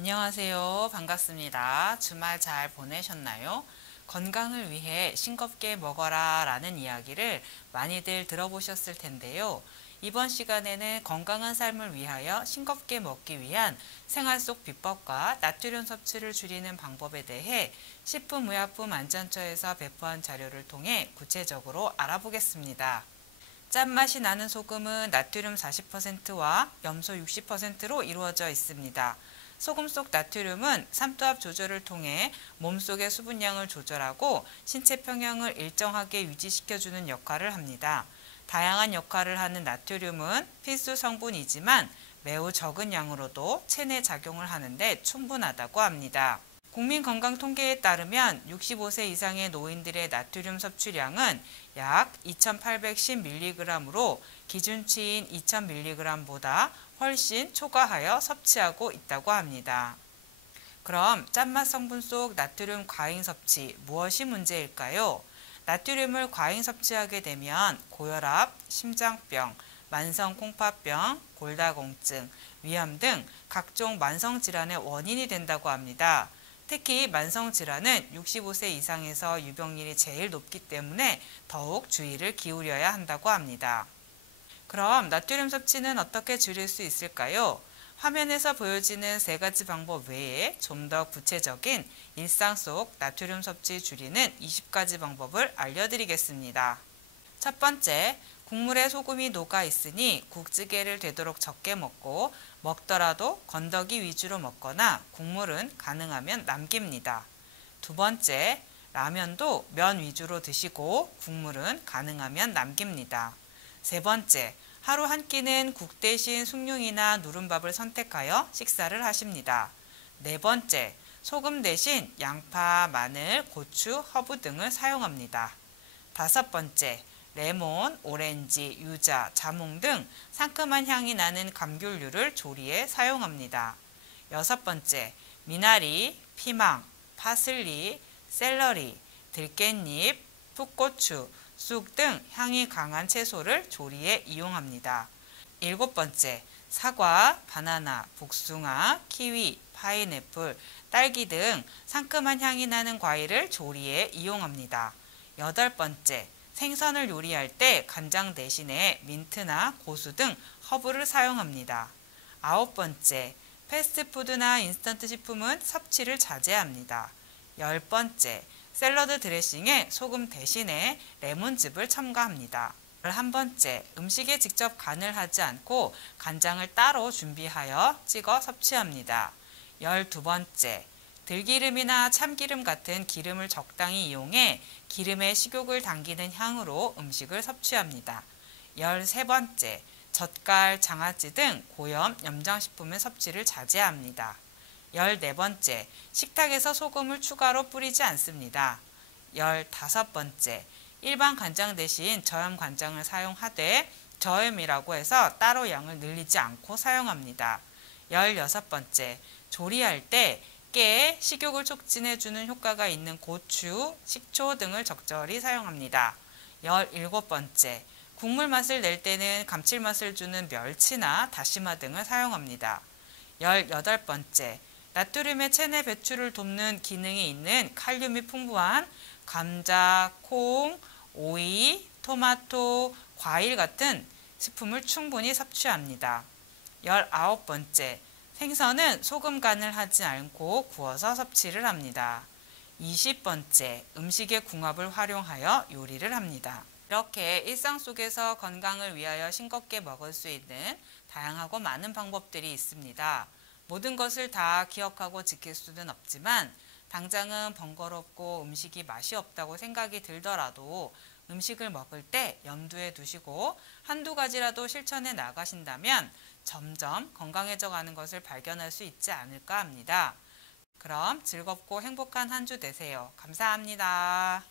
안녕하세요. 반갑습니다. 주말 잘 보내셨나요? 건강을 위해 싱겁게 먹어라 라는 이야기를 많이들 들어보셨을 텐데요. 이번 시간에는 건강한 삶을 위하여 싱겁게 먹기 위한 생활 속 비법과 나트륨 섭취를 줄이는 방법에 대해 식품의약품안전처에서 배포한 자료를 통해 구체적으로 알아보겠습니다. 짠맛이 나는 소금은 나트륨 40%와 염소 60%로 이루어져 있습니다. 소금 속 나트륨은 삼투압 조절을 통해 몸속의 수분량을 조절하고 신체 평형을 일정하게 유지시켜주는 역할을 합니다. 다양한 역할을 하는 나트륨은 필수 성분이지만 매우 적은 양으로도 체내 작용을 하는데 충분하다고 합니다. 국민건강통계에 따르면 65세 이상의 노인들의 나트륨 섭취량은 약 2810mg으로 기준치인 2000mg보다 훨씬 초과하여 섭취하고 있다고 합니다. 그럼 짠맛 성분 속 나트륨 과잉 섭취 무엇이 문제일까요? 나트륨을 과잉 섭취하게 되면 고혈압, 심장병, 만성 콩팥병, 골다공증, 위암 등 각종 만성질환의 원인이 된다고 합니다. 특히 만성질환은 65세 이상에서 유병률이 제일 높기 때문에 더욱 주의를 기울여야 한다고 합니다. 그럼 나트륨 섭취는 어떻게 줄일 수 있을까요? 화면에서 보여지는 세 가지 방법 외에 좀 더 구체적인 일상 속 나트륨 섭취 줄이는 20가지 방법을 알려드리겠습니다. 첫 번째, 국물에 소금이 녹아 있으니 국찌개를 되도록 적게 먹고 먹더라도 건더기 위주로 먹거나 국물은 가능하면 남깁니다. 두 번째, 라면도 면 위주로 드시고 국물은 가능하면 남깁니다. 세 번째, 하루 한 끼는 국 대신 숭늉이나 누른밥을 선택하여 식사를 하십니다. 네 번째, 소금 대신 양파, 마늘, 고추, 허브 등을 사용합니다. 다섯 번째, 레몬, 오렌지, 유자, 자몽 등 상큼한 향이 나는 감귤류를 조리에 사용합니다. 여섯 번째, 미나리, 피망, 파슬리, 샐러리, 들깻잎, 풋고추, 쑥 등 향이 강한 채소를 조리에 이용합니다. 일곱 번째, 사과, 바나나, 복숭아, 키위, 파인애플, 딸기 등 상큼한 향이 나는 과일을 조리에 이용합니다. 여덟 번째, 생선을 요리할 때 간장 대신에 민트나 고수 등 허브를 사용합니다. 아홉 번째, 패스트푸드나 인스턴트 식품은 섭취를 자제합니다. 열 번째, 샐러드 드레싱에 소금 대신에 레몬즙을 첨가합니다. 11번째, 음식에 직접 간을 하지 않고 간장을 따로 준비하여 찍어 섭취합니다. 12번째, 들기름이나 참기름 같은 기름을 적당히 이용해 기름에 식욕을 당기는 향으로 음식을 섭취합니다. 13번째, 젓갈, 장아찌 등 고염, 염장식품의 섭취를 자제합니다. 14번째, 식탁에서 소금을 추가로 뿌리지 않습니다. 15번째, 일반 간장 대신 저염 간장을 사용하되 저염이라고 해서 따로 양을 늘리지 않고 사용합니다. 16번째, 조리할 때 깨에 식욕을 촉진해주는 효과가 있는 고추, 식초 등을 적절히 사용합니다. 17번째, 국물 맛을 낼 때는 감칠맛을 주는 멸치나 다시마 등을 사용합니다. 18번째, 나트륨의 체내 배출을 돕는 기능이 있는 칼륨이 풍부한 감자, 콩, 오이, 토마토, 과일 같은 식품을 충분히 섭취합니다. 19번째, 생선은 소금 간을 하지 않고 구워서 섭취를 합니다. 20번째, 음식의 궁합을 활용하여 요리를 합니다. 이렇게 일상 속에서 건강을 위하여 싱겁게 먹을 수 있는 다양하고 많은 방법들이 있습니다. 모든 것을 다 기억하고 지킬 수는 없지만 당장은 번거롭고 음식이 맛이 없다고 생각이 들더라도 음식을 먹을 때 염두에 두시고 한두 가지라도 실천해 나가신다면 점점 건강해져 가는 것을 발견할 수 있지 않을까 합니다. 그럼 즐겁고 행복한 한 주 되세요. 감사합니다.